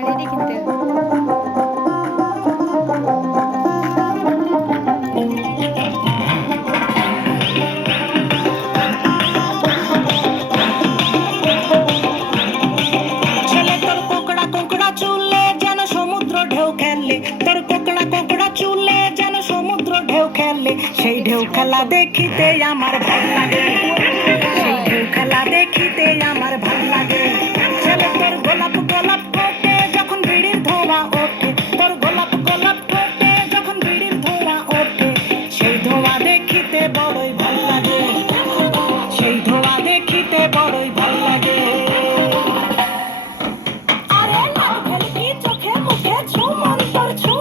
শাড়িটি কিনতে হবে। ছেলে তোর কোকড়া কোকড়া চুলে যেন সমুদ্র ঢেউ খেলে, তোর কোকড়া কোকড়া চুলে যেন সমুদ্র ঢেউ খেলে, সেই ঢেউ খেলা দেখিতে আমার ভাল লাগে, সেই ঢেউ খেলা দেখিতে আমার ভাল লাগে। ছেলে তোর গোলাপ গোলাপ ঠোঁটে যখন বিড়ির ধোঁয়া ওঠে, তোর গোলাপ গোলাপ ঠোঁটে যখন বিড়ির ধোঁয়া ওঠে, সেই ধোঁয়া দেখিতে বড়ই ভাল লাগে, সেই ধোঁয়া দেখিতে বড়ই ভাল লাগে। আরে লাল ভেলকি চোখে মুখে ছু মন্তর ছু,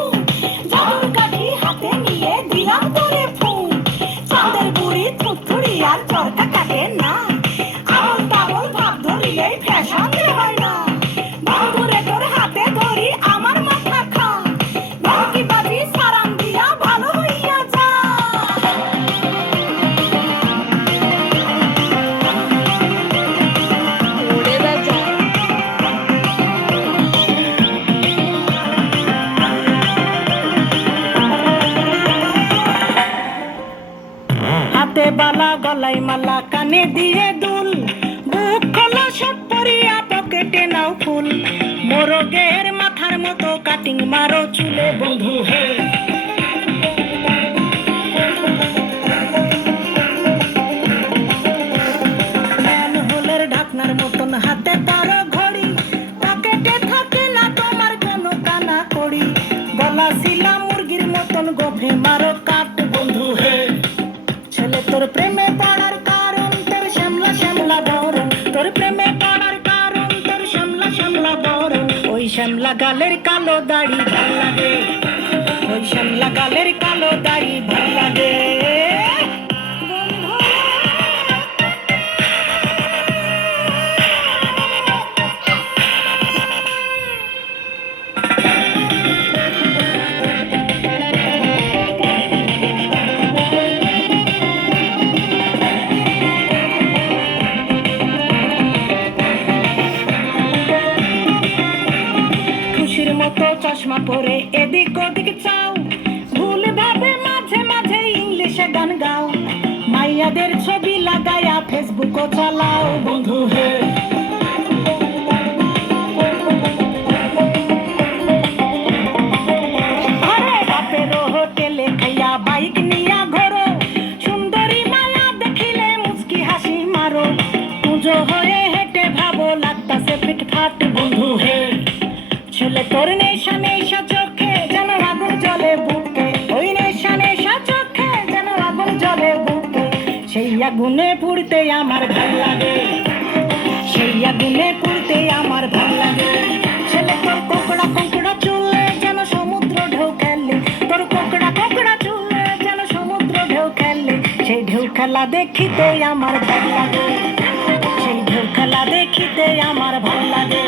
জাদুর কাঠি হাতে নিয়ে দিলাম তোরে ফুল, চাঁদের বুড়ি থুথুড়ি আর চরকা কাটে না, আবল তাবল ভাব ধরিলেই ফ্যাশন হয় না, বন্ধুরে তোর হাতে ধরি আমার মাথা খা, ভেলকি বাজি সারান দিয়া ভালো হইয়া যা। উড়ে বেজা হাতে বালা গলায় মালা কানে দিয়ে দুল, বুক খোলা সব পরিয়া পকেটে নাও ফুল, মোরগের মাথার মতো কাটিং মারো চুলে বন্ধু হে। ম্যানহোলের ঢাকনার মতন হাতে তারো ঘড়ি, পকেটে থাকে না তোমার কোনো কানা কড়ি, গলা শিলা মুরগির মতন গোফে মারো কাট বন্ধু হে। ছেলে তোর প্রেমে পড়ার কারণ তোর শ্যামলা শ্যামলা বরণ, তোর প্রেমে পড়ার কারণ তোর শ্যামলা শ্যামলা বরণ, ওই শ্যামলা গালের কালো দাড়ি ভাল লাগে, ওই শ্যামলা গালের কালো দাড়ি ভাল লাগে। খুশির মতো চশমা পরে এদিক ওদিক চাও, ভুল ভাবে মাঝে মাঝে ইংলিশে গান গাও, মাইয়াদের ছবি লাগায়া ফেসবুকও চালাও বন্ধু হে। আরে বাপের হোটেলে খাইয়া বাইক নিয়া ঘোরো, সুন্দরী মায়া দেখিলে মুচকি হাসি মারো, পুজো হয়ে হেঁটে ভাবো লাগতাছে ফিটফাট বন্ধু হে। ছেলে তোর নেশা নেশা চোখে যেন আগুন জ্বলে বুকে, ওই নেশা নেশা চোখে যেন আগুন জ্বলে বুকে, সেই আগুনে পুড়তে আমার ভাল লাগে, সেই আগুনে পুড়তে আমার ভাল লাগে। ছেলে তোর কোকড়া কোকড়া চুলে যেন সমুদ্র ঢেউ খেলে, তোর কোকড়া কোকড়া চুলে যেন সমুদ্র ঢেউ খেলে, সেই ঢেউ খেলা দেখিতে আমার ভাল লাগে, সেই ঢেউ খেলা দেখিতে আমার ভাল লাগে।